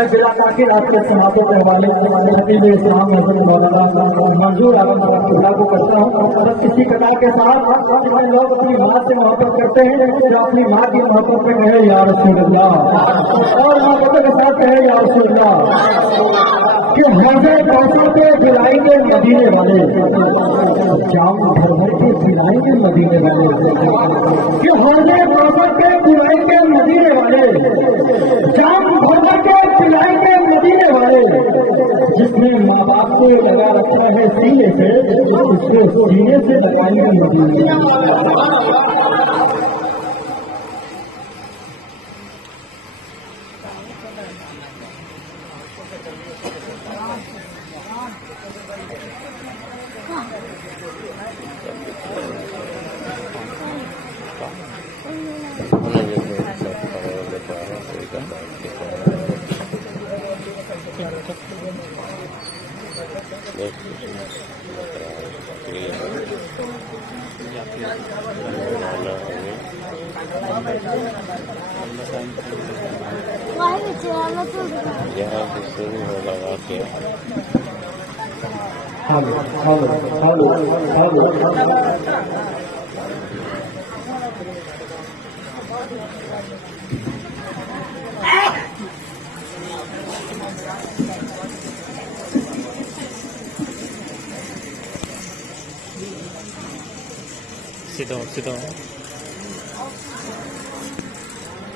میں بلا تاخیر آپ کے سماعتوں کے حوالے سے خطیب اسلام حضرت مولانا منظور اعظم رحمۃ اللہ کو کرتا ہوں. بس اسی قطع کے ساتھ جتنے لوگ اپنی ماں سے محبت کرتے ہیں جو اپنی ماں کی محبت میں کہے یا رسول اللہ، اور محبت کے ساتھ کہے یا رسول اللہ، کہ حوضے کوثر پہ پلائیں گے مدینے والے، جام بھر بھر کے پلائیں گے مدینے والے، کہ حوضے کوثر پہ پلائیں گے مدینے والے، جام بھر بھر کے پلائیں گے مدینے والے. جس نے ماں باپ کو لگا رکھا ہے سینے سے، اس کو سینے سے لگائیں گے مدینے والے.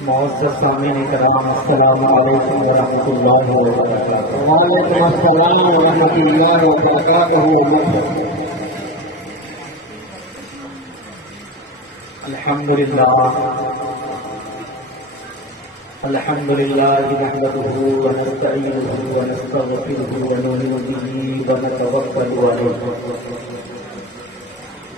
معزز سامعین کرام، السلام علیکم ورحمۃ اللہ وبرکاتہ. وعلیکم السلام ورحمۃ اللہ وبرکاتہ. الحمد للہ نحمده ونستعینه ونستغفره ونؤمن به ونتوکل علیہ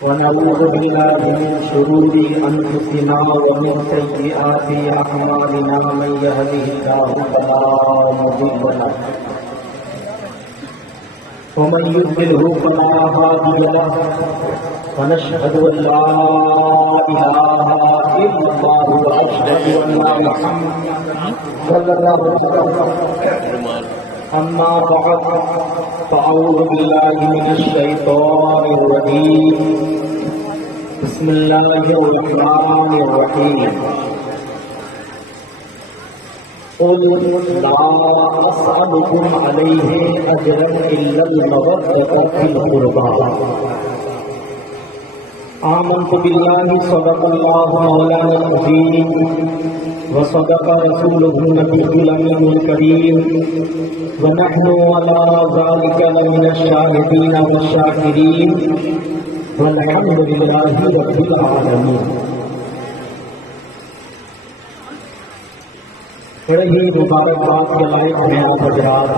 ونعوذ باللہ من شرور انفسنا ومن سیئات اعمالنا، من یهده اللہ فلا مضل له ومن یضلل فلا هادی له، ونشهد ان لا اله الا اللہ واشهد ان محمدا صلی اللہ علیہ وسلم. اما بعد فاعوذ باللہ من الشیطان الرجیم. بسم اللہ الرحمن الرحیم. قل لا اسألكم علیہ اجرا الا المودۃ فی القربى. آمنت باللہ صدق اللہ مولانا العظیم وصدق رسولہ النبی الامین الکریم ونحن على ذلك لمن الشاہدین والشاکرین والحمد للہ رب العالمین. بڑے ہی مبارکباد کے لائق ہیں آپ حضرات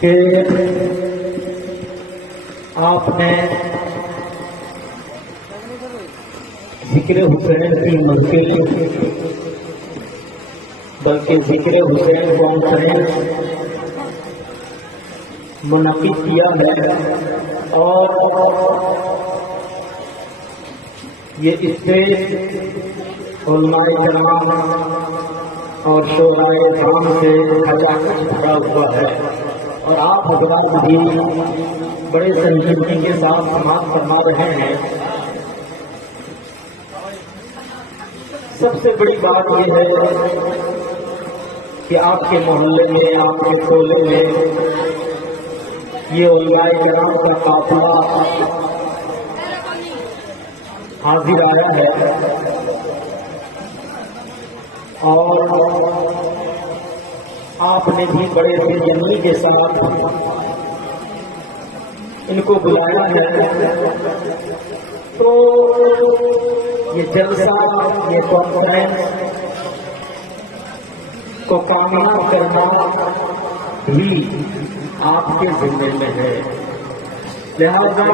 کہ آپ نے ذکر حسین کی منزل بلکہ ذکر حسین کانفرنس منعقد کیا ہے، اور یہ اسٹیج علماء کرام اور شعراء کرام سے بھرا ہوا ہے، اور آپ حضرات بھی بڑے سنجیدگی کے ساتھ سماعت فرما رہے ہیں. سب سے بڑی بات یہ ہے کہ آپ کے محلے میں، آپ کے ٹولے میں یہ علماء کرام کا قافلہ حاضر آیا ہے، اور آپ نے بھی بڑے بے جنمی کے ساتھ ان کو بلایا ہے. تو یہ جلسہ، یہ کانفرنس کو کامیاب کرنا بھی آپ کے ذمے میں ہے. لہذا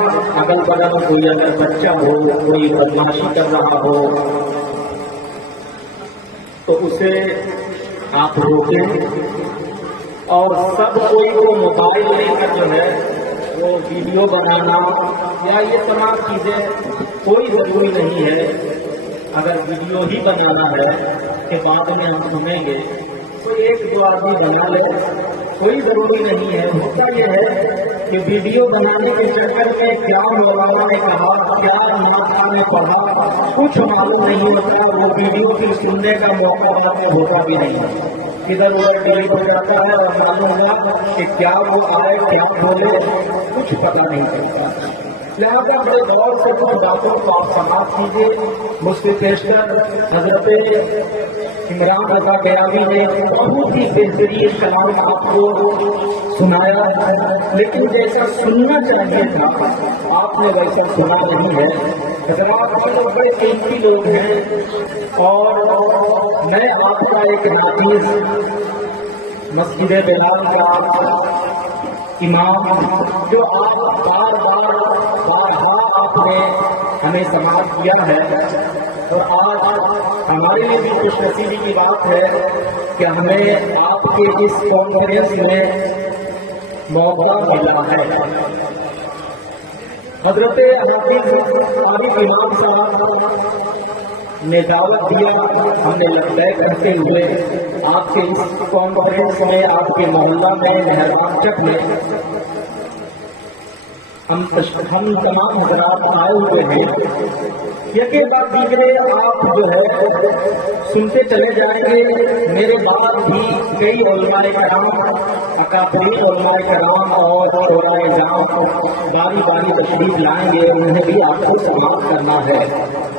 اگل بغل کوئی اگر بچہ ہو، کوئی بدماشی کر رہا ہو تو اسے آپ روکیں، اور سب کوئی وہ موبائل لے کر جو ہے وہ ویڈیو بنانا یا یہ تمام چیزیں کوئی ضروری نہیں ہے. اگر ویڈیو ہی بنانا ہے کہ بعد میں ہم سنیں گے कोई एक दो आदमी बना ले, कोई जरूरी नहीं है। होता यह है कि वीडियो बनाने के चक्कर में क्या मौलाना ने कहा, क्या माता ने पढ़ा, कुछ मालूम नहीं होता। वो वीडियो की सुनने का मौका आपको होता भी नहीं, इधर उधर डिलीट हो जाता है और मालूम हुआ कि क्या वो आए क्या बोले कुछ पता नहीं चलता। लिहाजा बड़े गौर से कुछ बातों को आप समाप्त कीजिए। मुफ्ती पेशकर हजरत इमरान रजा बयानी ने बहुत ही बेहतरीन कलाम आपको सुनाया है, लेकिन जैसा सुनना चाहिए था आपने वैसा सुना नहीं है। हजरात हम लोग बड़े कीमती लोग हैं और मैं आपका एक नाज़ीज़ मस्जिद बिलाल का इमाम, जो आप बारहा आपने हमें समाज किया है, और आज हमारे लिए भी खुशनसीबी की बात है कि हमें आपके इस कॉन्फ्रेंस में मौका मिला है। हजरत हाफिज इमाम साहब ने दावत दिया, हमने लब्बैक करते हुए आपके इस कॉन्फ्रेंस में, आपके मोहल्ला में, मेहरान चक में हम तमाम हजरात आए हुए हैं। यके बाद दीजिए आप जो है सुनते चले जाएंगे। मेरे बाद भी कई उलमाए कराम, अकाबरीन उलमाए कराम और शोराए जाम बारी बारी तशरीफ लाएंगे, उन्हें भी आपको समाप्त करना है।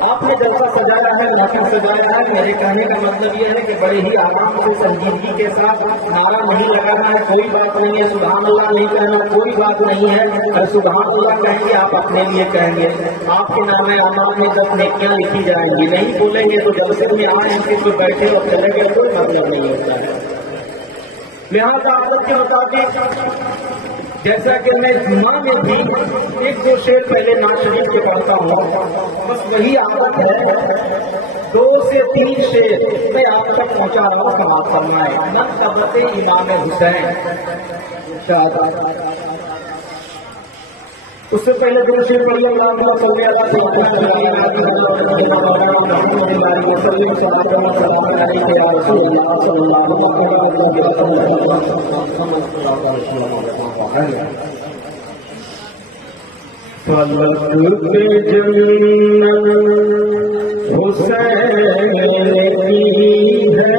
आपने जलसा सजाया है, महफिल सजाया है, मेरे कहने का मतलब ये है कि बड़े ही आराम से संजीदगी के साथ नारा नहीं लगाना है, कोई बात नहीं है। सुभान अल्लाह नहीं कहना, कोई बात नहीं है। अगर सुभान अल्लाह कहेंगे आप अपने लिए कहेंगे, आपके नाम आमाल में 10 नेकियां लिखी जाएंगी। नहीं बोलेंगे तो जलसे में आए हैं कि बैठे और चले गए, कोई मतलब नहीं होता है। लिहाजा आदत के मुताबिक जैसा कि मैं जुम्मा में भी 1-2 शेर पहले नाज़ शरीफ के पढ़ता हूँ, बस वही आदत है। 2 से 3 शेर मैं आप तक पहुँचा रहा हूँ, समाप्त करना है। मनक़बत इमाम हुसैन, उससे पहले 2 शेर पढ़िए। फलक पे जन्नत हुसैन की है,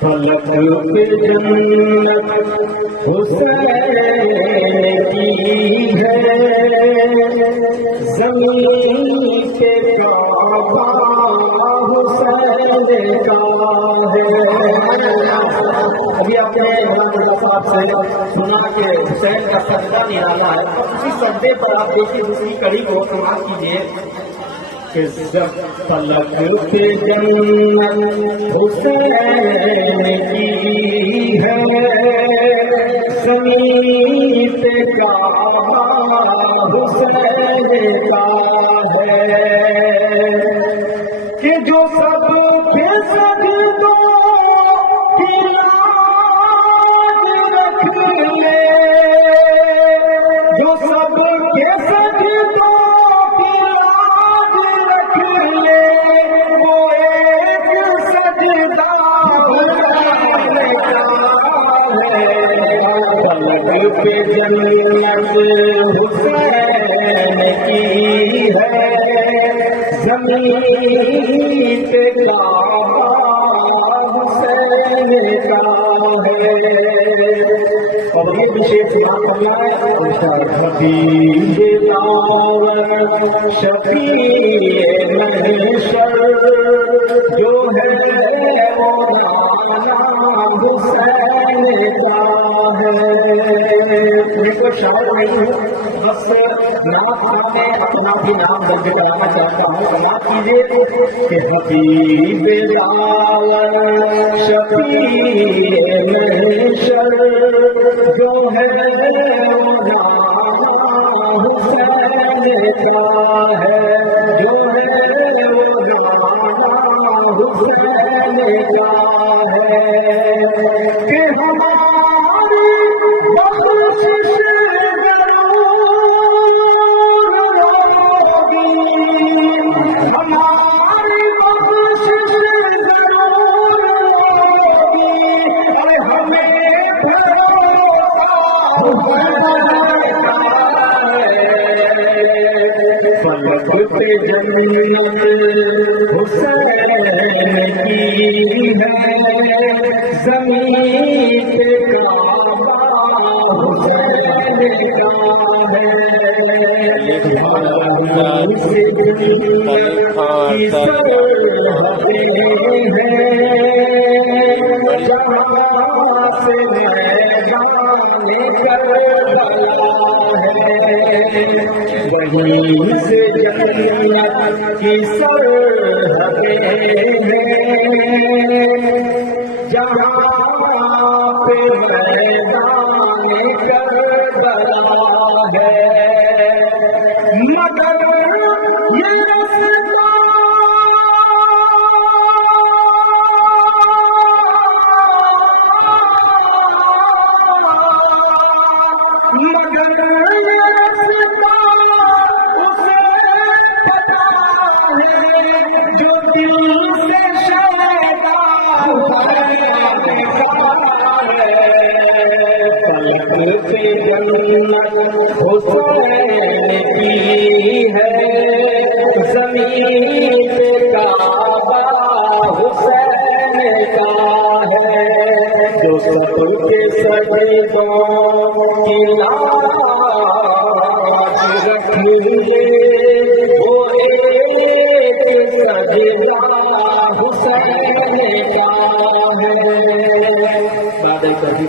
फलक पे जन्नत हुसैन की है, ज़मीन पे काबा हुसैन का है। अभी आपने मौलाना साहब से सुना कि हुसैन का सजदा निराला है, तो उसी सजदे पर आप देखिए दूसरी कड़ी को सुना कीजिए कि जब फलक पे जन्नत हुसैन की है, ज़मीन पे काबा हुसैन का है, कि जो सब के सजदों की लाज रख ले, जो सब के सजदों की लाज रख ले, वो एक सजदा फलक पे जन्नत हुसैन की है, ज़मीन पे काबा हुसैन का है। और ये विशेष बात करना है, हबीब दावर शफीए महशर जो है वो नाम हुसैन का है। देखो शायर नहीं हूँ, बस नाम में अपना भी नाम दर्ज कराना चाहता हूँ। बना कीजिए कि हबीब दावर शफीए महशर जो है हुसैन का है, जो है हुसैन का है, कि हमारी बख्शिश जरूर होगी, हमारी बख्शिश جنت حسین کی ہے، زمین پہ کعبہ حسین کا ہے، سے دنیا کی سرحدیں ہیں، جہاں سے میدان کربلا ہے، وہیں سے جنت کی سرحدیں ہیں، جہاں پہ میدان کربلا ہے، مگر یہ رستہ جو دل سے شیطان فلک پہ جنت حسین کی ہے، زمین پہ کعبہ حسین کا ہے، جو سب کے سجدوں کی لاج رکھیں گے وہ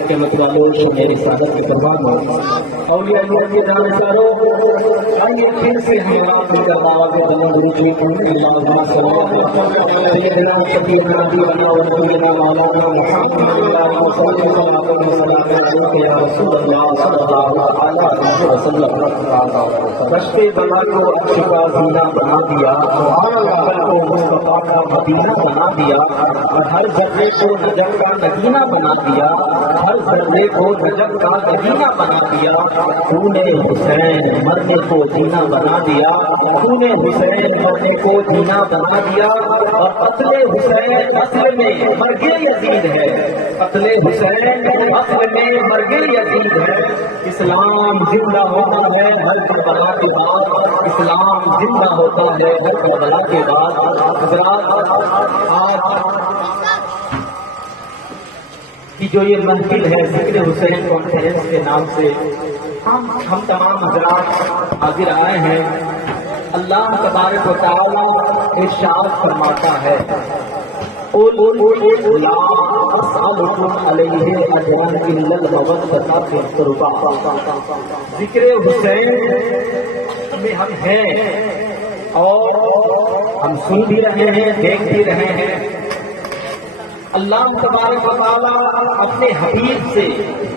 کے مطلب میری سعادت کی قربان ہو، اولیاء اللہ کے جانکاروں، آئیے پھر سے ہم آپ کی دعوت کے بنا گرو جی کو اللہ سیدنا شفیع نبی اللہ و نبینا مولانا محمد صلی اللہ علیہ وسلم یا رسول اللہ صلی اللہ علیہ وسلم، کشف بلا کو شفا زینہ بنا دیا، عقل کو مصطفیٰ کا مدینہ بنا دیا، اور ہر ذرے کو نجف کا مدینہ بنا دیا، ہر ذرے کو نجف کا مدینہ بنا دیا، تو نے حسین مرنے کو جینا بنا دیا، تو نے حسین مرنے کو جینا بنا دیا، اور قتل حسین اصل میں مرگ یزید ہے، قتل حسین اصل میں مرگ یزید ہے، اسلام زندہ ہوتا ہے ہر کربلا کے بعد، اسلام زندہ ہوتا ہے ہر کربلا کے بعد۔ حضرات آج کی جو یہ محفل ہے ذکر حسین کانفرنس کے نام سے ہم تمام حضرات حاضر آئے ہیں، اللہ تبارک و تعالیٰ ارشاد فرماتا ہے لا اسألکم علیہ اجرا الا المودۃ فی القربى، ذکر حسین میں ہم ہیں اور ہم سن بھی رہے ہیں، دیکھ بھی رہے ہیں، اللہ تبارک و تعالیٰ اپنے حبیب سے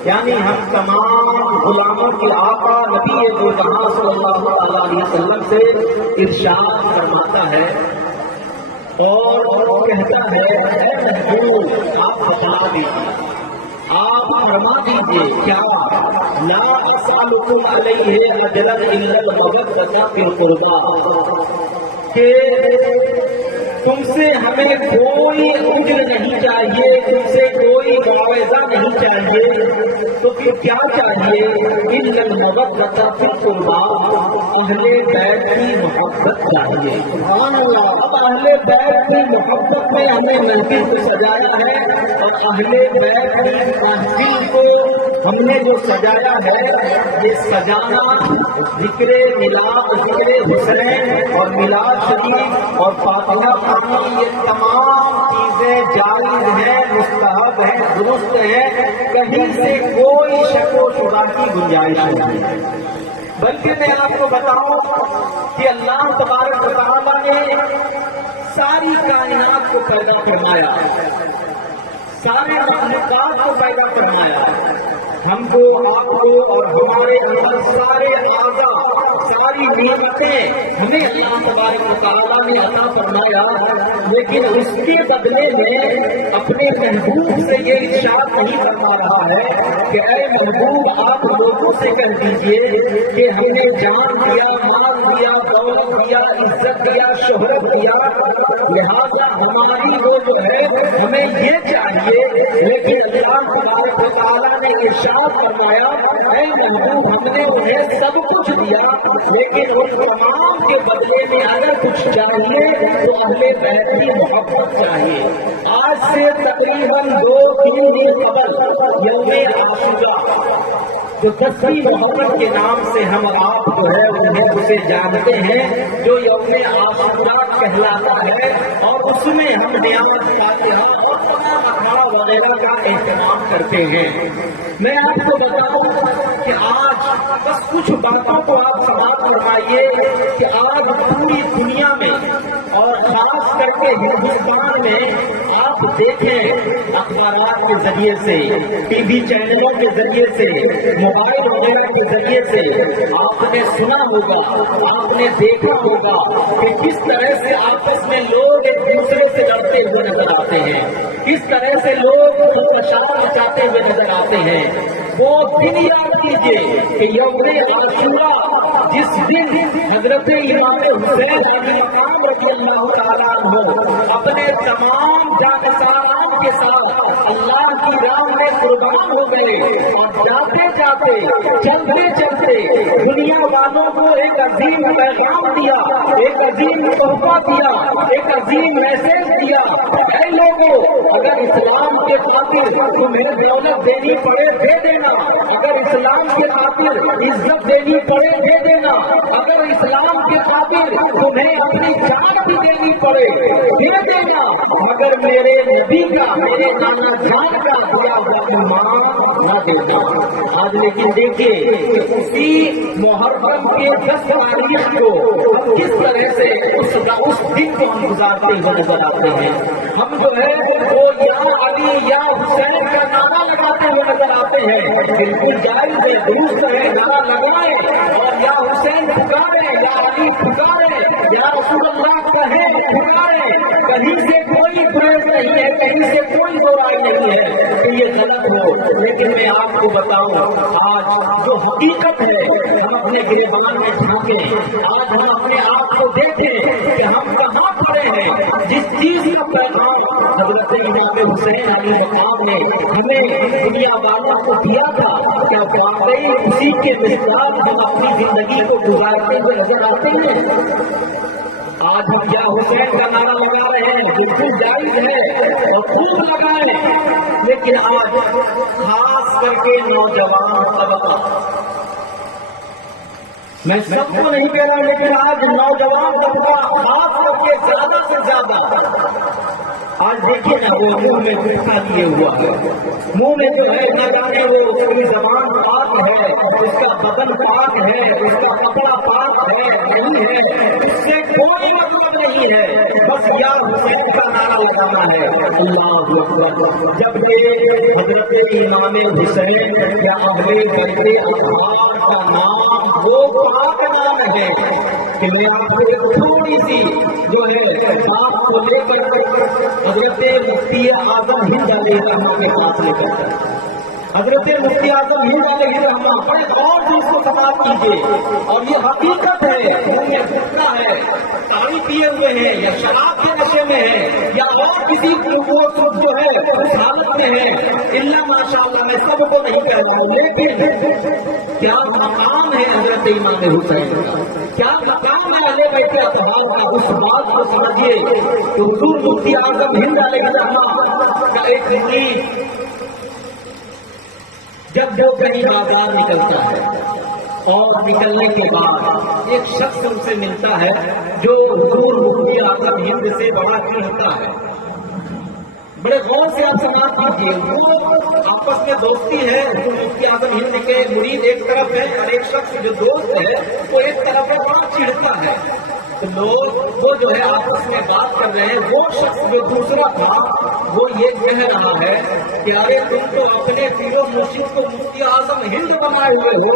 یعنی ہم تمام غلاموں کے آقا نبی دو جہاں صلی اللہ علیہ وسلم سے ارشاد فرماتا ہے اور کہتا ہے اے محبوب آپ بتا دیجیے، آپ فرما دیجیے کیا لا اسألکم علیہ اجرا الا المودۃ فی القربى، کہ تم سے ہمیں کوئی اجر نہیں چاہیے، تم سے کوئی معاوضہ نہیں چاہیے، تو پھر کیا چاہیے؟ الا المودۃ فی القربى، اہل بیت کی محبت چاہیے۔ سبحان اللہ، اب اہل بیت کی محبت میں ہمیں محفل کو سجایا ہے، اور اہل بیت کی محفل کو ہم نے جو سجایا ہے یہ سجانا ذکر میلاد، ذکر حسین اور میلاد شریف اور فاتحہ پڑھنا، یہ تمام چیزیں جائز ہیں، مستحب ہیں، درست ہیں، کہیں سے کوئی شک و شبہ کی گنجائش نہیں۔ بلکہ میں آپ کو بتاؤں کہ اللہ تبارک و تعالیٰ نے ساری کائنات کو پیدا فرمایا، سارے مخلوقات کو پیدا فرمایا، ہم کو آپ کو اور ہمارے اندر سارے اعضاء، ساری نعمتیں ہمیں اللہ تبارک و تعالیٰ نے عطا فرمایا، لیکن اس کے بدلے میں اپنے محبوب سے یہ ارشاد نہیں فرما رہا ہے کہ اے محبوب آپ لوگوں سے کہہ دیجئے کہ ہم نے جان دیا، مال دیا، دولت دیا، عزت دیا، شہرت دیا، لہذا ہماری وہ جو ہے ہمیں یہ چاہیے، لیکن اللہ मेहरबान तबारक व तआला ने इरशाद फरमाया, ऐ महबूब हम ने उन्हें सब कुछ दिया, लेकिन उन तमाम के बदले में अगर कुछ चाहिए तो अहले बैत की मोहब्बत चाहिए। आज से तकरीबन 2-3 दिन कबल यौमे आशूरा जो 10वीं मोहर्रम के नाम से हम आप जो है उन्हें उसे जानते हैं, जो यौमे आशूरा कहलाता है, और उसमें हम नियामत फातिहा और पना वगैरह का एहतमाम करते हैं। मैं आपको बताऊं कि आज बस कुछ बातों को आप समाप्त फरमाइए कि आज पूरी दुनिया में और खास करके हिंदुस्तान में आप देखें अखबारात के जरिए से, टीवी चैनलों के जरिए से, मोबाइल वगैरह के जरिए से आपने सुना होगा, आपने देखा होगा कि किस तरह से आपस में लोग एक दूसरे से लड़ते हुए नजर आते हैं, किस तरह से लोग फसाद मचाते हुए नजर आते हैं। वो दिन याद कीजिए कि यौमे आशूरा जिस दिन हजरत इमाम हुसैन अली मकाम रज़ियल्लाहु ताला अन्हु अपने तमाम जानसारान के साथ अल्लाह की राह में कुर्बान हो गए, और जाते जाते चलते चलते दुनिया वालों को एक अजीम पैगाम दिया, एक अजीम तोहफा दिया, एक अजीम मैसेज दिया। ऐ लोगों, अगर इस्लाम के खातिर तुम्हें दौलत देनी पड़े दे देना, अगर इस्लाम के खातिर इज्जत देनी पड़े दे देना, अगर इस्लाम के खातिर तुम्हें अपनी जान भी देनी पड़े दे देना, मगर मेरे नबी का, मेरे नाना जान का दिया हुआ मान न देना। आज लेकिन देखिए उसी मुहर्रम के 10 तारीख को किस तरह से उस दिन को हम गुजारते हुए नजर आते हैं। हम जो है वो या अली या हुसैन का नारा लगाते हुए नजर आते हैं। बिल्कुल जायज है, दुरुस्त है, नारा लगाए और या हुसैन पुकारे, या अली पुकारे, या रसूलुल्लाह कहे पुकारे, कहीं से कोई गुरेज नहीं है, कहीं से कोई बुराई नहीं है, तो ये गलत हो। लेकिन मैं आपको बताऊं, आज जो हकीकत है हम अपने गिरबान में झांके, आज हम अपने आप को देखें कि हम कहाँ खड़े हैं। जिस चीज का पैगाम हजरत इमाम हुसैन अली मकाम ने हमें दुनिया वालों को दिया था, क्या वाकई उसी के मिसाल हम अपनी जिंदगी को गुजारते हुए नजर आते हैं। आज हम या हुसैन का नारा लगा रहे हैं, बिल्कुल जायज है और खूब लगाए, लेकिन आज खास करके नौजवान तबका, मैं सबको नहीं कह रहा, लेकिन आज नौजवान तबका खास करके ज्यादा से ज्यादा आज देखिए ना, वो मुंह में गुस्सा लिए हुआ है, मुंह में जो है न जाने वो उसकी जबान पाक है, उसका बदन पाक है, उसका कपड़ा पाक है नहीं है, उससे कोई मतलब नहीं है, बस या हुसैन का नारा लगाना है। अल्लाहु अकबर। जब ये हजरत इमाम हुसैन या अहले बैत अतहार का नाम वो पाक नाम है कि मैं आपको एक थोड़ी सी जो है बात को लेकर हजरत मुफ्ती आजम हिंद अलैहिर्रहमा के पास लेकर, हजरत मुफ्ती आजम हिंद अलैहिर्रहमा बड़े गौर से इसको समाप्त कीजिए, और ये हकीकत है, उनमें घटना है, तारी पिए हुए हैं या शराब के नशे में है या और किसी जो है उस हालत में है, इल्ला माशाअल्लाह, मैं सबको नहीं कह रहा हूँ, लेकिन क्या मकाम है हजरत इमाम हुसैन का, क्या मकाम है अहले बैत अतहार का, उस बात को समझिए। तो हुजूर मुफ्ती आजम हिंद अलैहिर्रहमा का एक मुरीद जब वो कहीं बाजार निकलता है और निकलने के बाद एक शख्स उनसे मिलता है जो हुजूर मुफ्ती आजम हिंद से बड़ा चिढ़ता है। बड़े गौर से आप समाप्त कीजिए, वो आपस में दोस्ती है, जो मुफ्ती आजम हिंद के मुरीद एक तरफ है और एक शख्स जो दोस्त है वो एक तरफ है, बड़ा चिढ़ता है। तो लोग वो जो है आपस में बात कर रहे हैं, वो शख्स जो दूसरा था वो ये कह रहा है कि अरे तुम तो अपने पीरो मुर्शिद को मुफ्ती आजम हिंद बनाए हुए हो,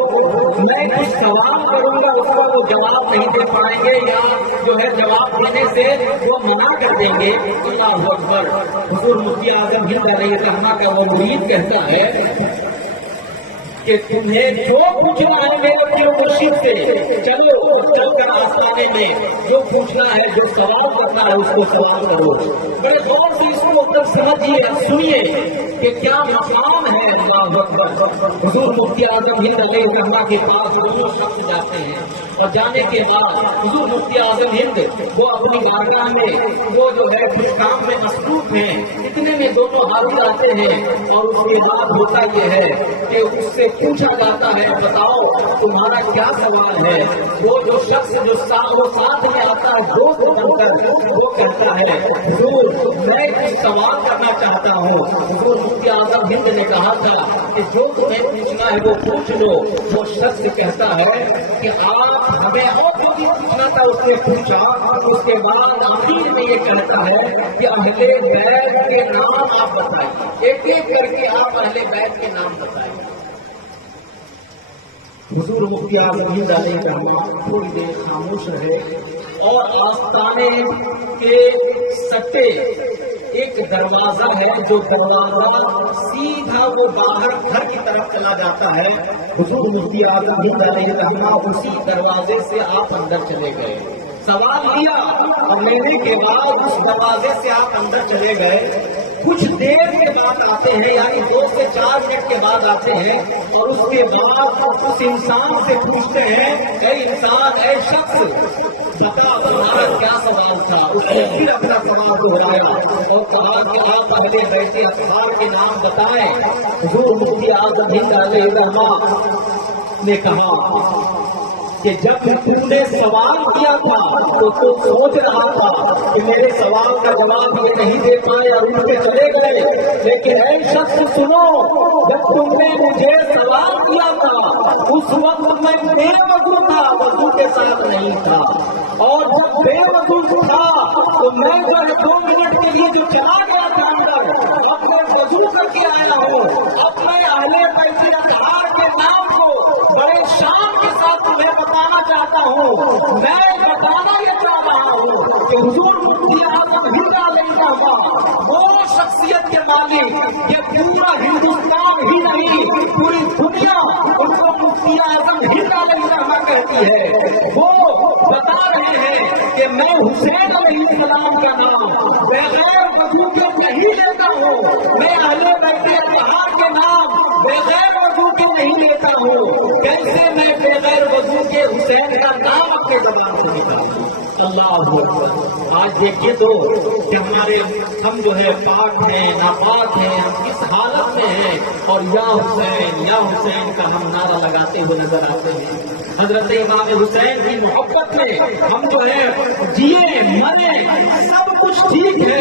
मैं कुछ सवाल करूंगा उसका वो जवाब नहीं दे पाएंगे या जो है जवाब देने से वो मना कर देंगे। अल्लाहु अकबर। हुजूर मुफ्ती आजम हिंद अलैहिर्रहमा का वो मुरीद कहता है कि तुम्हें जो पूछना है मेरे पीरो मुर्शिद से, चलो चलकर आस्थाने में जो पूछना है, जो सवाल करना है उसको सवाल करो। बड़े गौर से इसको मगर समझिए, सुनिए कि क्या मकाम है। अल्लाह अकबर। हुजूर मुफ्ती आजम हिंद अलैहिर्रहमा के पास दोनों शख्स जाते हैं और जाने के बाद हुजूर मुफ्ती आजम हिंद वो अपनी बारगाह में वो जो है कुछ काम में मसरूफ हैं, इतने में दोनों हाजिर आते हैं और उसके बाद होता ये है कि उससे पूछा जाता है, बताओ तुम्हारा क्या सवाल है। वो जो शख्स जो साथ में आता है दोस्त बनकर, वो कहता है हुजूर मैं कुछ सवाल करना चाहता हूँ। हुजूर मुफ्ती आजम हिंद ने कहा था कि जो तुम्हें पूछना है वो पूछ लो। वो शख्स कहता है कि आप हमें और जो भी पूछना था उसने पूछा। उसके बाद आखिर में ये कहता है कि अहले बैत के नाम आप बताइए, एक एक करके आप अहले बैत के नाम बताइए। हुजूर मुफ्ती आजम हिंद अलैहिर्रहमा थोड़ी देर खामोश रहे और आस्ताने के सट्टे एक दरवाजा है, जो दरवाजा सीधा वो बाहर घर की तरफ चला जाता है। हुजूर मुफ्ती आजम हिंद अलैहिर्रहमा उसी दरवाजे से आप अंदर चले गए। सवाल किया और लेने के बाद उस दरवाजे से आप अंदर चले गए। कुछ देर के बाद आते हैं, यानी 2 से 4 मिनट के बाद आते हैं और उसके बाद उस इंसान से पूछते हैं, ऐ इंसान, ऐ शख्स बता तुम्हारा क्या सवाल था। उसने फिर अपना सवाल दोहराया और कहा कि आप पहले बैठे अखबार के नाम बताएं। हुजूर मुफ्ती आजम हिंद अलैहिर्रहमा ने कहा कि जब तुमने सवाल किया था तो सोच रहा था कि मेरे सवाल का जवाब ये नहीं दे पाए और उनके चले गए। लेकिन ऐ शख्स सुनो, जब तुमने मुझे सवाल किया था उस वक्त मैं बेवजू था, वजू के साथ नहीं था। और जब बेवजू था तो मैं जो 2 मिनट के लिए जो चला गया था अंदर, अब मैं वजू करके आया हूँ। अब मैं अहले बैत अतहार के नाम को बड़े शान के साथ तुम्हें बताना चाहता हूँ। मैं बताना ये चाह रहा हूँ कि हुजूर मुफ्ती आजम हिंद अलैहिर्रहमा वो शख्सियत के मालिक ये पूरा हिंदुस्तान ही नहीं पूरी दुनिया उनको मुफ्ती आजम हिंद अलैहिर्रहमा कहती है। वो बता रहे हैं कि मैं हुसैन अलैहिस्सलाम का नाम बगैर वजू के नहीं लेता हूँ। मैं अहले बैत अतहार के नाम बगैर वजू के नहीं लेता हूँ। कैसे मैं बगैर वजू के हुसैन का नाम अपने जबान से निकालूं। अल्लाह अकबर। आज देखिए तो कि हमारे हम जो है पाक हैं नापाक हैं, हम किस हालत में हैं और या हुसैन का हम नारा लगाते हुए नजर आते हैं। हजरत इमाम हुसैन की मोहब्बत में हम जो है जिए मरे सब कुछ ठीक है,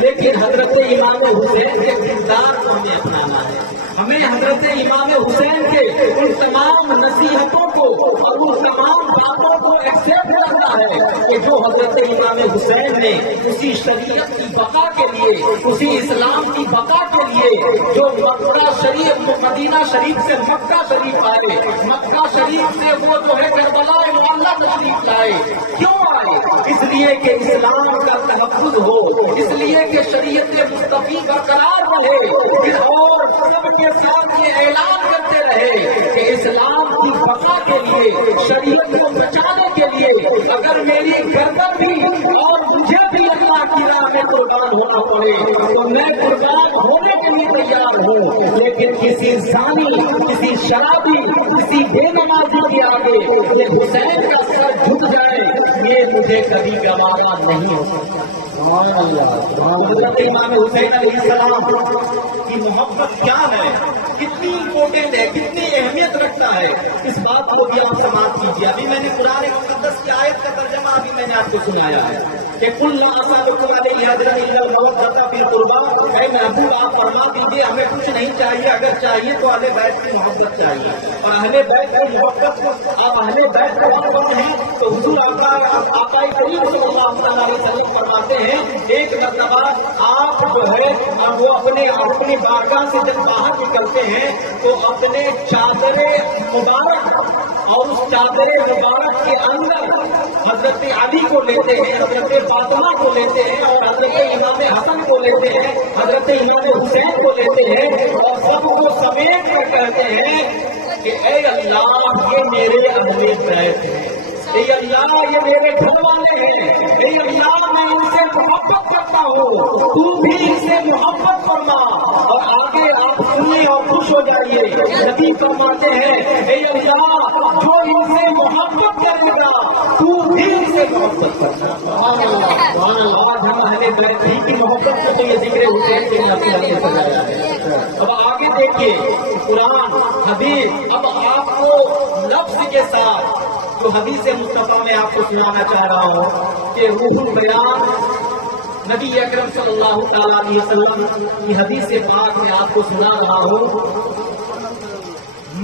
लेकिन हजरत इमाम हुसैन के किरदार को हमें अपनाना है। हमें हजरत इमाम हुसैन के उन तमाम नसीहतों को और उन तमाम बातों को एक्सेप्ट करना है कि जो हजरत इमाम हुसैन ने उसी शरीयत की बका के लिए, उसी इस्लाम की बका के लिए जो मक्का शरीफ मदीना शरीफ से मक्का शरीफ आए, मक्का शरीफ से वो जो है करबला मुअल्ला तशरीफ लाए। क्यों आए? इसलिए कि इस्लाम का तहफ्फुज़ हो, इसलिए कि शरीयत मुस्तफ़ी बरकरार रहे और सबके साथ ये ऐलान करते रहे कि इस्लाम की बका के लिए, शरीयत को बचाने के लिए अगर मेरी गर्दन भी और मुझे भी अल्लाह की राह में कुर्बान होना पड़े तो मैं कुर्बान होने के लिए तैयार हूँ। लेकिन किसी जानी, किसी शराबी, किसी बेनमाजी के आगे ये हुसैन का सर झुक जाए, ये मुझे कभी गवारा नहीं हो सकता। हज़रत इमाम हुसैन अलैहिस्सलाम की मोहब्बत क्या है, कितनी इम्पोर्टेंट है, कितनी अहमियत रखता है, इस बात को भी आप समाप्त कीजिए। अभी मैंने कुरान मुक़द्दस की आयत का तर्जमा अभी मैंने आपको सुनाया है कि कुल ला असअलुकुम अलैहि अजरन इल्ला अल-मवद्दत फिल कुर्बा। ऐ महबूब आप फरमा दीजिए हमें कुछ नहीं चाहिए, अगर चाहिए तो अहले बैत की मोहब्बत चाहिए। और अहले बैत की मोहब्बत आप अहले बैत के मोहब्बत हैं तो हुजूर आका करीम सल्लल्लाहु अलैहि वसल्लम फरमाते हैं, एक मरतबा आप जो है वो अपनी बारगाह से जब बाहर निकलते हैं तो अपने चादरे मुबारक और उस चादरे मुबारक के अंदर हजरत अली को लेते हैं, हजरत फातिमा को लेते हैं और हजरत इमाम हसन को लेते हैं, हजरत इमाम हुसैन को लेते हैं और सबको समेट कर कहते हैं कि ऐ अल्लाह ये मेरे अहले बैत हैं, ऐ अल्लाह ये मेरे घर वाले हैं, ऐ अल्लाह मैं इनसे मोहब्बत करता हूँ, तू भी इनसे मोहब्बत फरमा। और आगे आप सुनिए और खुश हो जाइए। नबी फरमाते हैं हे अल्लाह जो इनसे मोहब्बत करेगा तू भी इनसे मोहब्बत करना। आज हम अहले बैत की मोहब्बत को तो ये जिक्र हुसैन के नफल में सजाया है। अब आगे देखिए कुरान हदीस, अब आपको लफ्ज के साथ तो हदीस मुस्तफा में आपको सुनाना चाह रहा हूँ कि रूहुल बयान नबी अकरम सल्लल्लाहु तआला अलैहि वसल्लम की हदीस पाक में आपको सुना रहा हूँ।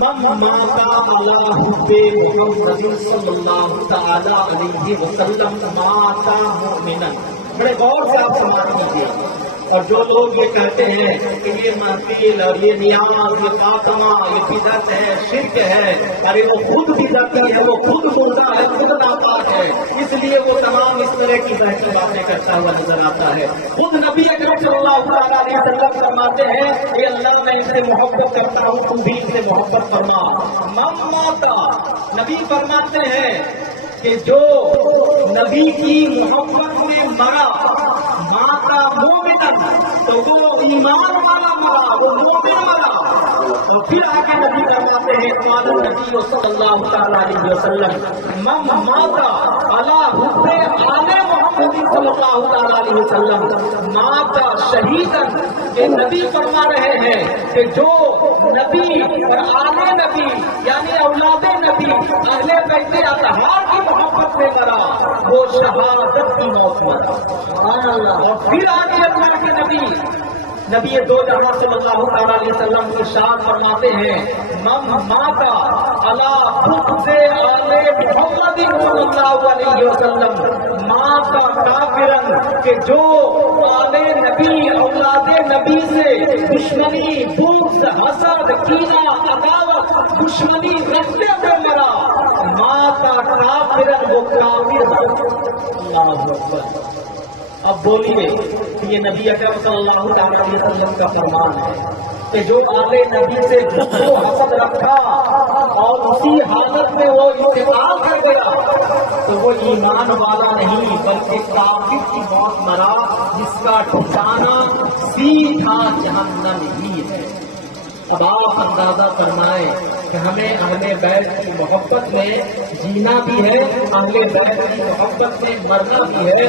मन माता अला हुब्बे मुहम्मद सल्लल्लाहु तआला अलैहि वसल्लम माता मुमिनन। बड़े गौर से आप समाप्त कीजिए। और जो लोग ये कहते हैं कि ये महफिल और ये नियाज, ये फातिमा, ये बिदअत है, शिर्क है, अरे वो खुद बिदअती है, वो खुद मुर्दा है, खुद नापाक है, इसलिए वो तमाम इस तरह की बहकी बातें करता हुआ नजर आता है। खुद नबी अकरम सल्लल्लाहु अलैहि वसल्लम फरमाते हैं कि अल्लाह मैं इनसे मोहब्बत करता हूँ, तू भी इनसे मोहब्बत फरमा। मम्माता नबी फरमाते हैं कि जो नबी की मोहब्बत में मरा माता मोमिनन, तो वो ईमान वाला मरा, वो मोमिन मरा। तो फिर आगे नबी फरमाते हैं क़ाल नबी सल्लल्लाहु अलैहि वसल्लम मम माता अला हुब्बे आले मोहम्मद सल्लल्लाहु अलैहि वसल्लम माता शहीदन। ये नबी फरमा रहे हैं कि जो नबी और आले नबी यानी औलादे नबी अहले बैत अतहार की मोहब्बत में मरा वो शहादत की मौत मरा। और फिर आगे अल्लाह के नबी दो जहां सल्लल्लाहु अलैहि वसल्लम इरशाद फरमाते हैं मम माता अला खुब्बे आले मुहम्मद सल्लल्लाहु अलैहि वसल्लम माता काफिरन के जो आले नबी औलादे नबी से दुश्मनी, बुग़्ज़, हसद, कीना, अदावत, दुश्मनी रखते हुए मरा माता काफिरन, वो काफिर। अल्लाहु अकबर। अब बोलिए ये नबी अकरम सल्लल्लाहु अलैहि वसल्लम का फरमान है कि जो आले नबी से जो हसद रखा और उसी हालत में वो इंतकाल कर गया तो वो ईमान वाला नहीं बल्कि काफिर की मौत मरा जिसका ठिकाना सीधा जहन्नम ही है। अब आप अंदाजा फरमाएं कि हमें अहले बैत की मोहब्बत में जीना भी है, अहले बैत की मोहब्बत में मरना भी है।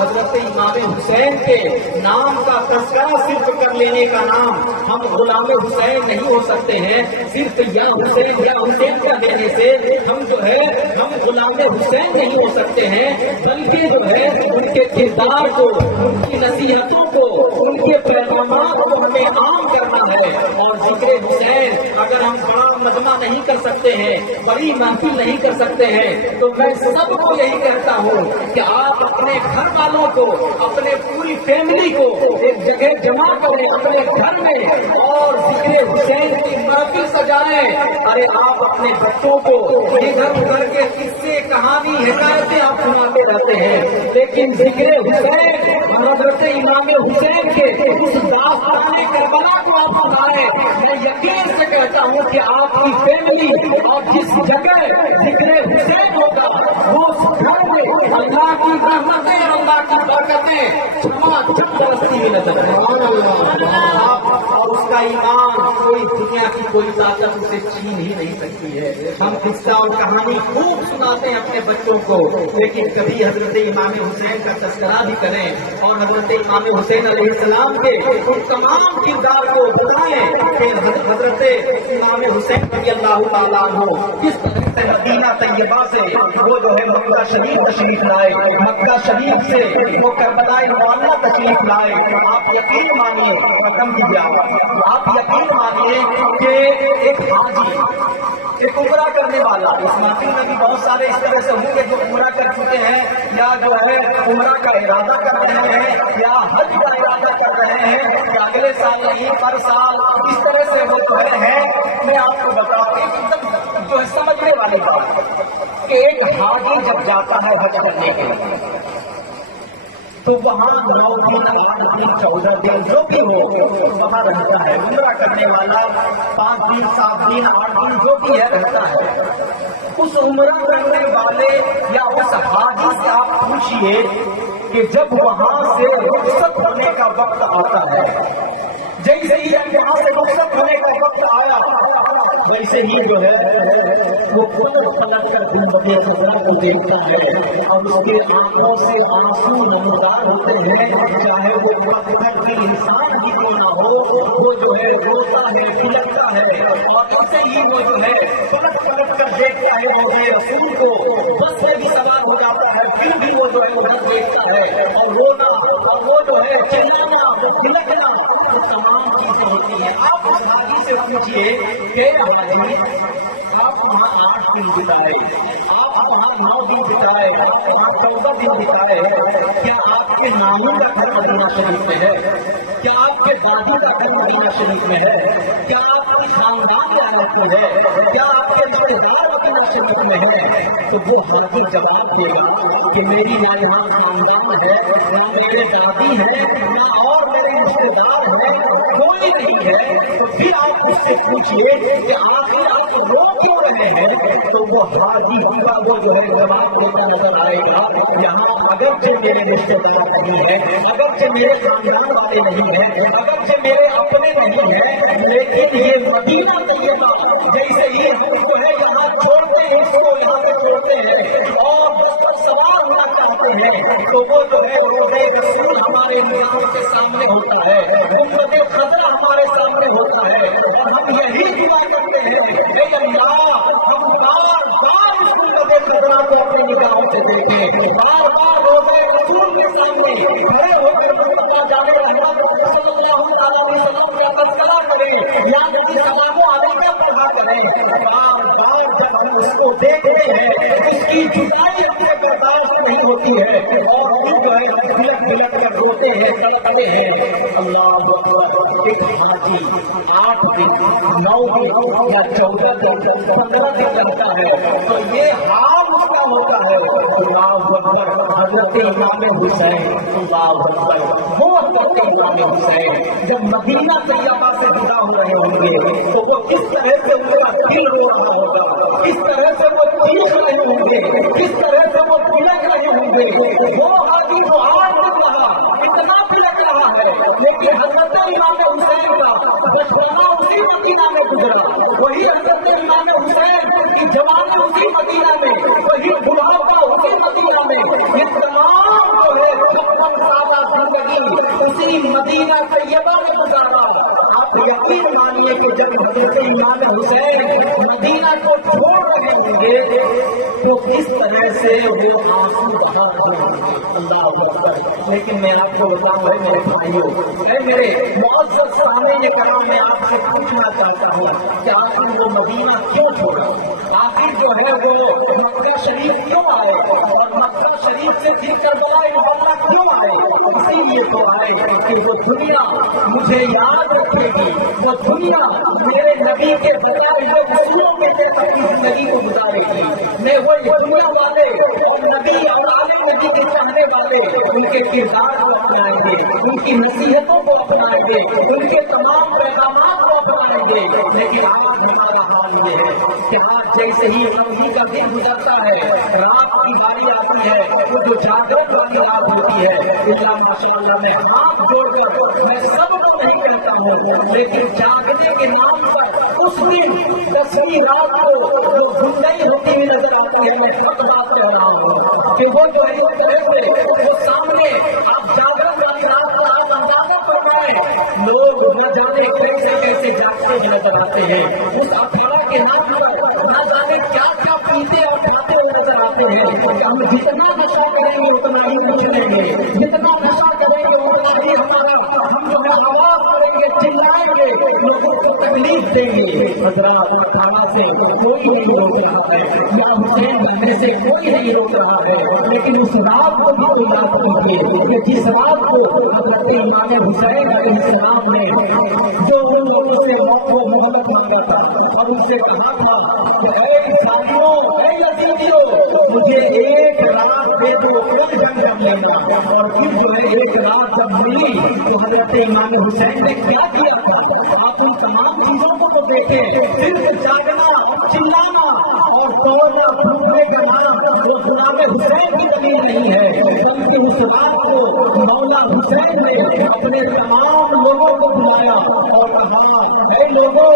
हज़रत इमाम हुसैन के नाम का तस्करा सिर्फ कर लेने का नाम हम गुलाम हुसैन नहीं हो सकते हैं। सिर्फ या हुसैन का देने से हम जो है हम गुलाम हुसैन नहीं हो सकते हैं, बल्कि जो है उनके किरदार को, उनकी नसीहतों को, उनके पैगामात को हमें आम करना है। और जिक्र हुसैन अगर हम बड़ा मजमा नहीं कर सकते हैं, बड़ी महफिल नहीं कर सकते हैं, तो मैं सबको यही कहता हूँ कि आप अपने घर वालों को, अपने पूरी फैमिली को एक जगह जमा करें अपने घर में और जिक्र हुसैन की महफिल सजाएं। अरे आप अपने बच्चों को इधर उधर के किस्से, कहानी, हिकायतें आप सुनाते रहते हैं, लेकिन जिक्र हुसैन, हज़रत इमाम हुसैन के उस दास्ताने करबला को आप सुनाएं। मैं यकीन से कहता हूँ कि आपकी फैमिली और जिस जगह जिक्र हुसैन होगा वो उस घर में अल्लाह की रहमतें, अल्लाह की बरकतें छमाछम बरसती हुई नजर आएंगी। और उसका ईमान कोई दुनिया की कोई ताकत उसे छीन ही नहीं सकती है। हम किस्सा और कहानी खूब सुनाते हैं अपने बच्चों को, लेकिन कभी हजरत इमाम हुसैन का तस्करा भी करें और हजरत इमाम हुसैन अलैहिस्सलाम के उन तमाम किरदार को बताएं कि हजरत इमाम हुसैन रज़ियल्लाहु ताला अन्हु किस तरह से मदीना तैयबा से वो जो है मक्का शरीफ तशरीफ लाए, मक्का शरीफ से वो करबला मुअल्ला तशरीफ लाए। आप यकीन मानिए, कसम कीजिए, आप यकीन मानिए कि एक हाजी, एक उमरा करने वाला, इस महफिल में भी बहुत सारे इस तरह से होंगे जो उमरा कर चुके हैं या जो है उमरा का इरादा कर रहे हैं या हज का इरादा कर रहे हैं या अगले साल नहीं पर साल, इस तरह से वो जो है मैं आपको बताऊं एकदम जो समझने वाली बात कि एक हाजी जब जाता है हज करने के लिए तो वहाँ 9 दिन 8 दिन 14 दिन जो भी हो वहाँ रहता है। उम्रा करने वाला 5 दिन 7 दिन 8 दिन जो भी है रहता है। उस उम्रा करने वाले या उस हाजी से आप पूछिए کہ جب وہاں سے رخصت ہونے کا وقت آتا ہے، جیسے ہی وہاں سے رخصت ہونے کا وقت آیا، ویسے ہی جو ہے وہ پلٹ کر گنبدِ خضرا کو دیکھتا ہے اور اس کے آنکھوں سے آنسو نمودار ہوتے ہیں، چاہے وہ پتھر کی انسان ہی کیوں نہ ہو، وہ جو ہے روتا ہے، کھلتا ہے، اور اسے ہی وہ جو ہے پلٹ کر دیکھتا ہے موضوع رسول کو، بس میں بھی سوار ہو جاتا ہے، پھر بھی وہ جو ہے ادھر دیکھتا ہے اور رونا اور وہ جو ہے چلانا، وہ کھلکنا، وہ تمام چیزیں ہوتی ہیں۔ آپ اس حاجی سے پوچھیے کہ حاجی آپ وہاں 8 دن بتائے، آپ وہاں 9 دن بتائے، آپ وہاں 14 دن بتائے، کیا آپ کے ناموں کا گھر مدینہ شریف میں ہے؟ کیا آپ کے دادی کا گھر مدینہ شریف میں ہے؟ کیا آپ کے خاندان کے حالت میں ہے؟ کیا آپ کے رشتے دار مدینہ شریف میں ہے؟ تو وہ حاجی جواب دے گا کہ میری نہ یہاں خاندان ہے، نہ میرے دادی ہے، نہ اور میرے رشتے دار ہیں، کوئی نہیں ہے۔ تو پھر آپ اس سے پوچھیے کہ آخر آپ رو کیوں رہے ہیں؟ تو وہ حاجی کا وہ جو ہے جواب دیتا نظر آئے گا، یہاں اگرچہ میرے رشتے دار نہیں ہے، اگرچہ میرے خاندان والے نہیں ہیں، اگرچہ میرے اپنے نہیں ہیں، لیکن یہ مدینہ طیبہ جیسے ہی ہم جو ہے یہاں چھوڑتے ہیں، اس کو یہاں پہ چھوڑتے ہیں اور سوار ہونا چاہتے ہیں، تو وہ جو ہے روضہ رسول ہمارے نگاہوں کے سامنے ہوتا ہے، گنبدِ خضرا ہمارے سامنے ہوتا ہے، اور ہم یہی دعا کرتے ہیں اے اللہ ہم بار بار اس گنبدِ خضرا کو اپنی نگاہوں سے دیکھیں، بار بار روضہ رسول کے سامنے کھڑے ہو کر مصطفیٰ جان رحمت صلی اللہ علیہ وسلم کا تذکرہ کریں یا نبی سلام علیہ پڑھا کریں۔ بار بار جب ہم اس کو دیکھتے ہیں اس کی جدائی ہم سے برداشت نہیں ہوتی ہے اور ہم جو ہے بلٹ بلٹ کر روتے ہیں، تڑپتے ہیں۔ اللہ اکبر، ایک حاجی 8 دن 9 دن یا 14 دن 15 دن رہتا ہے تو یہ حال اس کا ہوتا ہے۔ اللہ اکبر، حضرت امام حسین، اللہ اکبر، وہ حضرت امام حسین جب مدینہ طیبہ سے جدا ہو رہے ہوں گے تو وہ کس طرح سے ان کا دل رو رہا ہوگا، کس طرح سے وہ چیخ رہے ہوں گے، کس طرح سے وہ پلک رہے ہوں گے۔ وہ حاجی کو آج تک رہا اتنا پلک رہا ہے، لیکن حضرت امام حسین کا بچپنا اسی مدینہ میں گزرا، وہی حضرت امام حسین کی جوانی اسی مدینہ میں، وہی بڑھاپا اسی مدینہ میں، یہ تمام جو ہے 56 سالہ زندگی اسی مدینہ طیبہ میں گزارا۔ آپ یقین مانیے کہ جب حضرت امام حسین مدینہ کو چھوڑ رہے ہوں گے تو کس طرح سے وہ آنسو بہا رہے ہوں گے۔ اللہ اکبر، لیکن میں آپ کو بتاؤں ہے میرے بھائیوں، اے میرے معزز سامعین کرام، میں آپ سے پوچھنا چاہتا ہوں کہ آخر وہ مدینہ کیوں چھوڑا؟ آخر جو ہے وہ مکہ شریف کیوں آئے اور مکہ شریف سے پھر کربلا محلہ کیوں آئے؟ اسی لیے تو آئے کہ وہ دنیا مجھے یاد رکھے گی، وہ دنیا میرے نبی کے بتائے ہوئے اصولوں کے تحت اپنی زندگی کو گزارے گی۔ میں وہ دنیا والے اور نبی اور عالم نبی کے چاہنے والے ان کے کردار کو اپنائیں گے، ان کی نصیحتوں کو اپنائیں گے، ان کے تمام پیغامات کو اپنائیں گے۔ لیکن آج ہمارا حال یہ ہے کہ آج جیسے ہی انہی کا دن گزرتا ہے، رات کی باری آتی ہے، وہ جو جاگرت والی رات ہوتی ہے، اللہ ماشاء اللہ میں ہاتھ جوڑ کر میں سب کو نہیں کہتا ہوں، لیکن جاگنے کے نام پر اس دن 10ویں رات کو جو گندگی ہوتی ہوئی نظر آتی ہے، میں سب بات کہہ رہا ہوں کہ وہ جو ہے اس طرح سے وہ سامنے آپ جاگرت والی رات کو آپ اندازہ کر پائیں، لوگ نہ جانے کیسے کیسے جاگتے ہوئے نظر آتے ہیں، اس اکھاڑا کے نام پر نہ جانے کیا کیا پیتے اور کھاتے ہوئے نظر آتے ہیں۔ ہم جتنا نشہ کریں گے اتنا ہی کچھ لیں گے، جتنا نشہ کریں گے اتنا ہی ہمارا ہم جو ہے آواز کریں گے، چلائیں گے، لوگوں کو تکلیف دیں گے۔ حضرات کھانا سے کوئی نہیں روک رہا ہے، یا حسین بننے سے کوئی نہیں روک رہا ہے، لیکن اس رات کو بھی تو یاد کیجیے کہ جس رات کو حضرت امام حسین علیہ السلام نے جو ان لوگوں سے موت و محبت مانگا تھا اور ان سے کہا تھا کہ اے ساتھیوں، اے یزیدیوں، مجھے ایک رات دے دو، پھر جنگ لینا۔ اور پھر جو ہے ایک رات جب ملی تو حضرت امام حسین نے کیا کیا تھا؟ آپ ان تمام چیزوں کو تو دیکھیں، صرف جاگنا، چلانا اور دوڑنا، پھوٹنے کا نام وہ غلام حسین کی زمین نہیں ہے، بلکہ लेकिन उस रात को मौला हुसैन ने अपने तमाम लोगों को बुलाया और कहा, ऐ लोगों,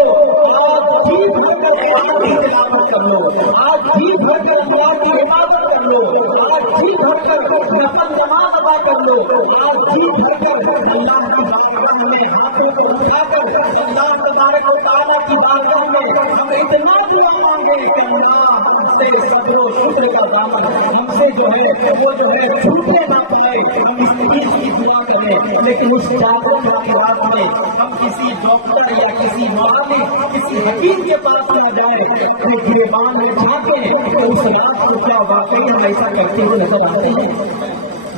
आज जी भरकर कुरान की तिलावत कर लो, आज जी भरकर अल्लाह की इबादत कर लो, आज जी भरकर नफल नमाज अदा कर लो, आज जी भरकर अल्लाह की बारगाह में हाथों को उठाकर अल्लाह तबारक व तआला की बारगाह में हम इतना दुआ मांगे कि अल्लाह हमसे सब्र और शुक्र का दामन हमसे जो है वो जो है छूटे ना पाए। हम इस चीज की दुआ करें, लेकिन उस जागरण की रात में हम किसी डॉक्टर या किसी मुआलिम, किसी हकीम के पास न जाए, अपने गिरेबान में झांके तो उस रात को क्या वाकई हम ऐसा करते हुए नजर आते हैं?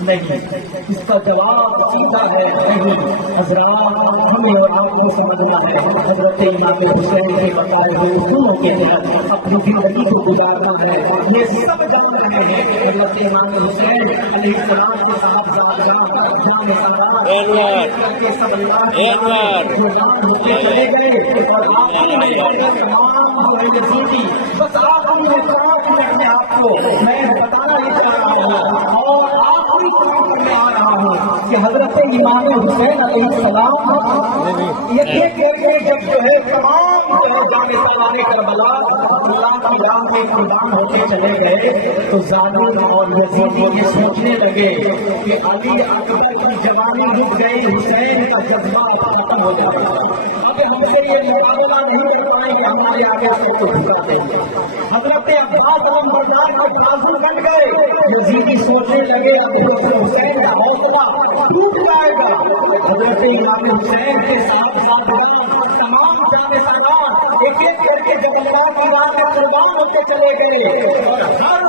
नहीं। इसका जवाब सीधा है, नहीं। हजरात, हमें और आपको समझना है, हजरत इमाम हुसैन के बताए हुए उसूलों के तहत अपनी जिंदगी को गुजारना है। ये सब जान रहे हैं हजरत इमाम हुसैन अलैहिस्सलाम के साहबजादा जान के सब चले गए और बस आखिरी में 5 मिनट में आपको मैं बताना ही चाह रहा हूँ और आखिरी करने आ रहा हूँ कि हजरत इमाम हुसैन अलैहिस्सलाम ये करके जब जो है तमाम जाने सालाने करबला अल्लाह की राह में कुर्बान होते चले गए तो जालिम और यजीदी ये सोचने लगे कि अली अकबर की जवानी रुक गई, हुसैन का जज्बा खत्म हो जाएगा, अब हमसे ये मुकाबला नहीं कर पाएंगे, हमारे आगे सबको झुका देंगे। हजरत अब्बास नंबरदार के बाजू बन गए, यजीदी सोचने लगे अब हुसैन का हौसला टूट जाएगा। हजरत इमाम हुसैन के साथ तमाम जाने सरदार एक एक करके जब अल्लाह की राह में कुर्बान होते चले गए और हर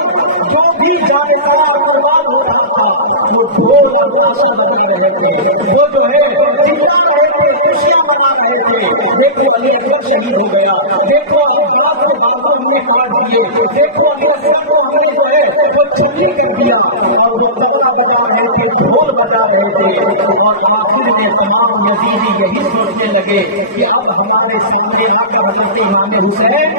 जो भी जाने सवार कुर्बान हो रहा था वो ढोल और ताशा बजा रहे थे, वो जो है चिल्ला रहे थे, खुशियां मना रहे थे। देखो अली अकबर शहीद हो गया, देखो अब्बास के बाबू हमने काट दिए, देखो अली असगर को हमने जो है वो छली कर दिया और वो तबला बजा रहे थे, ढोल बजा रहे थे। और आखिर में तमाम यजीदी यही सोचने लगे कि अब हमारे सामने आकर हजरत इमाम हुसैन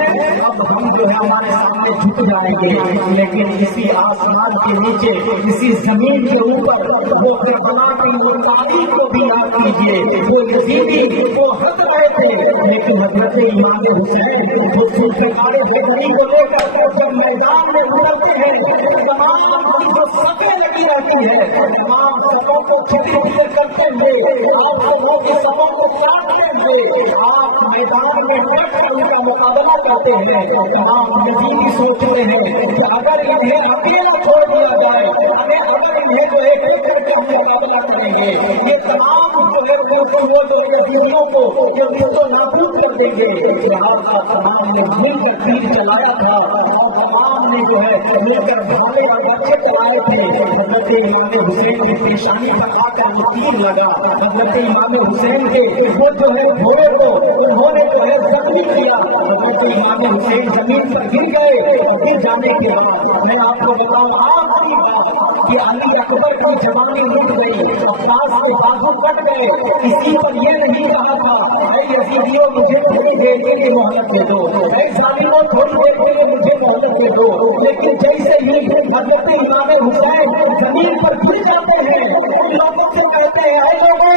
अब हम जो है हमारे सामने झुक जाएंगे, लेकिन इसी आसमान के नीचे, इसी जमीन के ऊपर वो करबला की मुर्तादी को भी याद कीजिए, वो यजीदी वो हंस रहे थे, लेकिन हजरत इमाम हुसैन वो सुल्तान हैदरी को लेकर जब मैदान में उतरते हैं तमाम की जो सफे लगी रहती है, तमाम सबों को छितर छितर करते हुए, आप लोगों के सबों को काटते हुए आप मैदान में डटकर उनका मुकाबला करते हैं। तमाम यजीदी सोचते हैं कि अगर इन्हें अकेला छोड़ दिया जाए, अगर इन्हें जो एक करके हम मुकाबला करेंगे, ये तमाम जो है वो जो यजीदियों को ये नाबूद कर देंगे। तमाम ने मिलकर तीर चलाया था और तमाम ने जो है मिलकर भाले और बच्चे चलाए थे। हजरत इमाम हुसैन की पेशानी पर आकर वो तीर लगा, हजरत इमाम हुसैन के वो जो है घोड़े को उन्होंने जो है जख्मी किया, हजरत इमाम हुसैन जमीन पर गिर गए। गिर जाने के बाद मैं आपको बताऊं आखिरी बात कि अली अकबर की जवानी रुक गई, अब्बास के बाजू कट गए। इसी पर यह नहीं कहा था ऐ यजीदियों मुझे थोड़ी देर के लिए मोहलत दे दो, ऐ जालिमों थोड़ी देर के लिए मुझे मोहलत दे दो, लेकिन जैसे ही हजरत इमाम हुसैन जमीन पर गिर जाते हैं लोगों से कहते हैं ऐ लोगों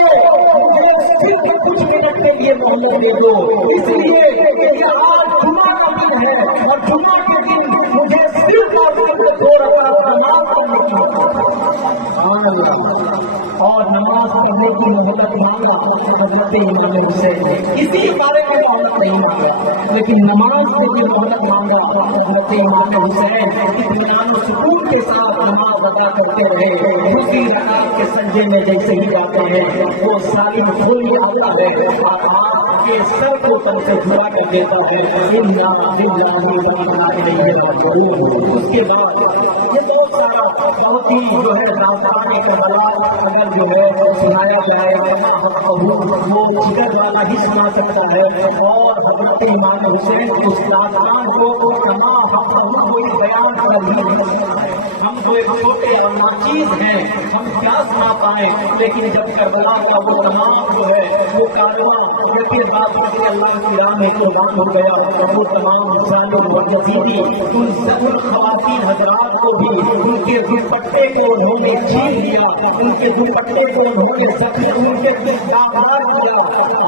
मुझे सिर्फ कुछ मिनट के लिए मोहलत दे दो, इसलिए कि आज जुमा का दिन है और जुमा के दिन मुझे सिर्फ दो रकात नमाज पढ़ने और नमाज पढ़ने की मोहलत मांगा हजरत इमाम हुसैन ने। इसी बारे में मोहलत नहीं मांगा, लेकिन नमाज से भी मोहलत मांगा हजरत इमाम हुसैन इत्मीनान सुकून के साथ नमाज अदा करते रहे। उसी रकात के संजे में जैसे ही जाते हैं वो सालिम फूल आता है आपके सर को तन से झुका कर देता है। उसके बाद ये बहुत सारा बहुत ही जो है दास्तान करबला अगर जो है सुनाया जाए वो जिगर वाला ही सुना सकता है और हजरत इमाम हुसैन उस दास्तान को तमाम कोई बयान कर ही नहीं सकता है। ہم وہ ایک چھوٹے اور ناچیز ہیں، ہم کیا سنا پائیں، لیکن جب کربلا کا وہ تمام جو ہے وہ کارواں اللہ کی راہ میں قربان ہو گیا، وہ تمام یزیدی ان خواتین حضرات کو بھی ان کے دوپٹے کو انہوں نے چھین لیا، ان کے دوپٹے کو انہوں نے زخم ان کے داغدار کیا،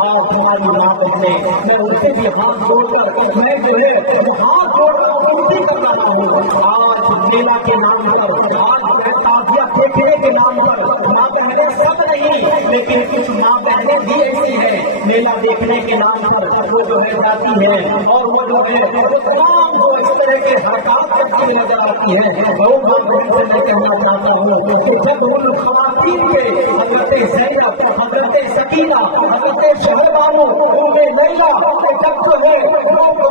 اور ہماری ماں بہنیں میں ان سے بھی ہاتھ جوڑ کر میں جو ہے ہاتھ جوڑ کر وصولی کرنا چاہوں، آج میلہ کے نام پر، آج تازیہ پھینکنے کے نام پر ماں بہنیں سب نہیں، لیکن کچھ ماں بہنیں بھی ایسی ہیں میلہ دیکھنے کے نام پر وہ جو ہے جاتی ہے اور وہ جو ہے وہ تمام وہ اس طرح کے حرکات کرتی ہوئی نظر آتی ہے۔ بہت بہت سے میں کہنا چاہتا ہوں کہ جب ان خواتین کے حضرت زینب، حضرت سکینہ، حضرت شہبانو، لیلا جب جو ہے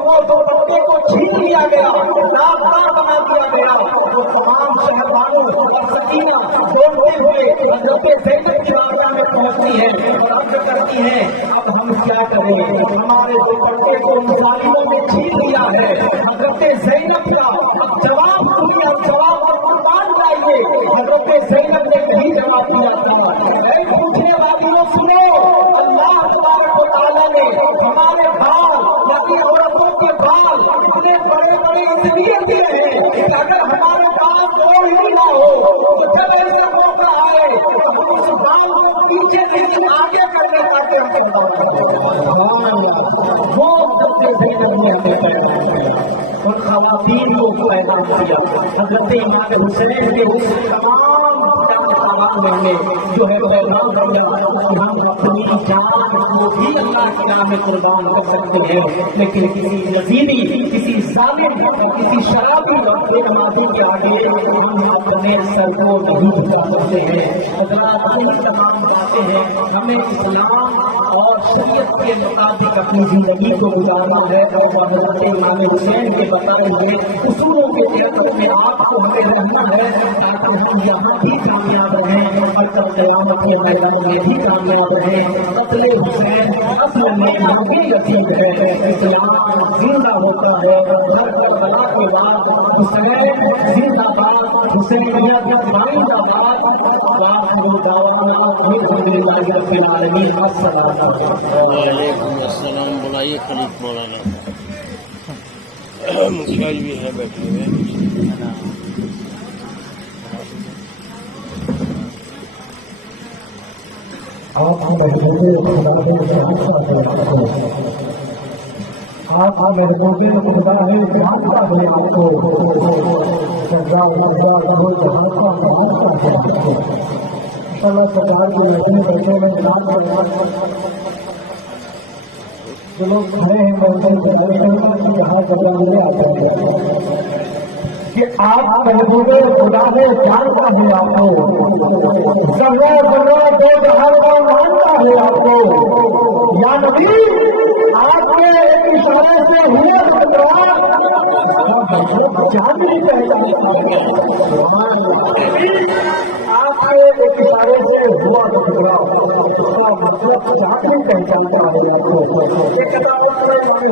وہ دو لڑکے کو چھین لیا گیا، داغدار بنا دیا گیا، وہ تمام شہبانو اور سکینہ دوڑتے ہوئے حضرت زینب کی بارگاہ میں پہنچتی ہے اور عرض کرتی ہیں اب ہم کیا کریں، ہمارے دوپٹے کو ظالموں نے چھین لیا ہے۔ حضرت زینب کا جواب سنیے، جواب کا قربان جائیے۔ حضرت زینب نے کہیں جواب دیا تھا، اے پوچھنے والیوں سنو، اللہ تبارک و تعالیٰ نے ہمارے بال یعنی عورتوں کے بال اتنے بڑے بڑے اس لیے دیے ہیں کہ اگر ہمارے بال دو ہی نہ ہو تو جب ایسا موقع آئے تو ہم اس بال کو پیچھے نہیں آگے کرنے تاکہ وہ ان خواتین کو پیدا کیا۔ حضرت امام حسین کے اس تمام میں جو ہے ہم اپنی جان کو بھی اللہ کے نام میں قربان کر سکتے ہیں، لیکن کسی یزیدی، کسی ظالم، کسی شرابی بے نمازی کے آگے ہم اپنے سر کو نہیں جھکا سکتے ہیں۔ حضرات تمام باتیں ہیں، ہمیں اسلام اور شریعت کے مطابق اپنی زندگی کو گزارنا ہے اور حضرت امام حسین کے بتائے ہوئے اصولوں کے تحت میں آپ کو ہمیں رہنا ہے تاکہ ہم یہاں بھی کامیاب رہیں اور کل قیامت کے میدان میں بھی کامیاب رہیں۔ قتل حسین اصل میں نبی یتیم ہے، اسلام زندہ ہوتا ہے، ہر کربلا کے بعد حسین زندہ باد، حسینیت زندہ باد، وآخر دعوانا الحمدللہ رب العالمین۔ وعلیکم السلام۔ بلائیے خلیف مولانا مسائل بھی ہے بیٹھے ہوئے۔ آپ محبوبے خدا ہے آپ محبوبے خدا ہے جانتا ہے آپ کو انشاءاللہ سرکار کے محفل بیٹھے میں جو لوگ کھڑے ہیں محفل یہاں کرنے آتے ہیں کہ آپ محبوبے خدا ہے جانتا ہے آپ کو، ذرہ ذرہ دو جہاں کا مانتا ہے آپ کو، یا نبی آپ کے ایک اشارے سے ہوا ٹکراؤ جان نہیں چاہیے، آپ کے ایک اشارے سے ہوا ٹکراؤ مطلب جان نہیں پہچانتا ہے آپ کو۔ ایک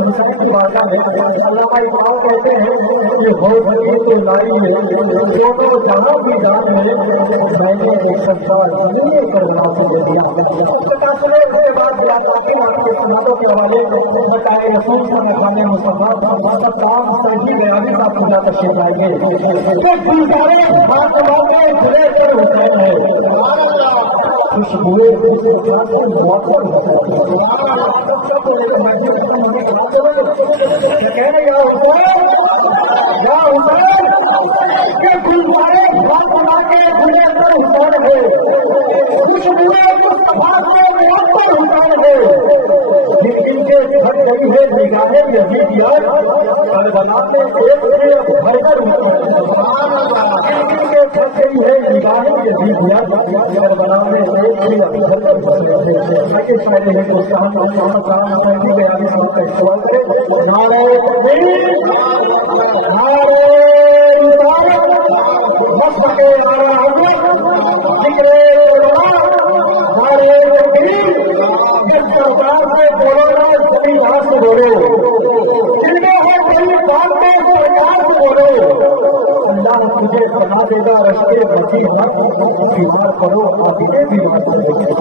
حسین کی بارگاہ میں علامہ اقبال کہتے ہیں کہ ہو بھری تو لائی ہے جو کو جانا بھی جان ہے، میں نے ایک سرکار نہیں کرنا سے دے دیا۔ پتا چلے اس کے بعد یاد آتے ہیں آپ کے سنتوں کے حوالے بتائے رسول کا مکان مصطفیٰ کا تمام صحیح بیانی کا پوجا تشریف لائیں گے کہ گزارے فاطمہ کے بڑے پر حسین ہے، خوشبوئے کہنے یا حسین یا حسین کہ گزارے فاطمہ کے بڑے پر حسین ہے، خوشبوئے مصطفیٰ کے بڑے پر حسین ہے، جن کے گھر گئی ہے نگاہیں یزیدیات کربلا میں ایک سے بھر کر جن کے گھر گئی ہے نگاہیں یزیدیات کربلا میں ایک سے بھر کر اس پہلے ہے کہ نعرہ تکبیر، نعرہ رسالت، وصف کے نعرہ حضرت، ذکر نعرہ تکبیر، جس سرکار سے بولو گے سبھی یہاں سے بولو، جن میں ہے بڑی بات میں سرکار سے بولو۔ اللہ تجھے بنا دے گا رشتے بچی مت بیمار کرو اپنے بیمار کرو